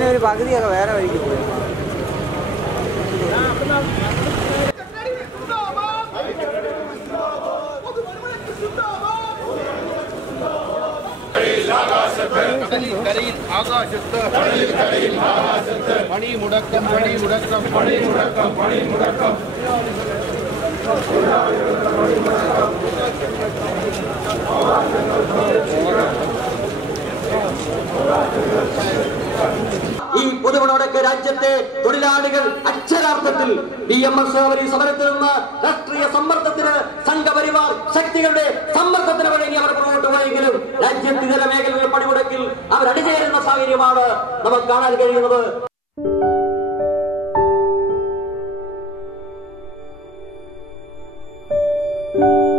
ഇവനെ ഒരു പകുതിയൊക്കെ വേറെ വഴിക്ക് പോയി பணி முடக்கம் பணி முடக்கம் பணி முடக்கம் பணி முடக்கம் பணி முடக்கம் എന്നതോടൊക്കെ രാജ്യത്തെ തൊഴിലാളികൾ അക്ഷരാർത്ഥത്തിൽ ഡി എം എസ് ഓവരി സമരത്തിൽ നിന്ന് രാഷ്ട്രീയ സമ്മർദ്ദത്തിന് സംഘപരിവാർ ശക്തികളുടെ സമ്മർദ്ദത്തിന് വഴങ്ങി അവർ മുന്നോട്ട് പോയെങ്കിലും രാജ്യത്ത് ഇതര മേഖലകളിൽ പണിമുടക്കിൽ അവരടിചേരുന്ന സാഹചര്യമാണ് നമുക്ക് കാണാൻ കഴിയുന്നത് thank you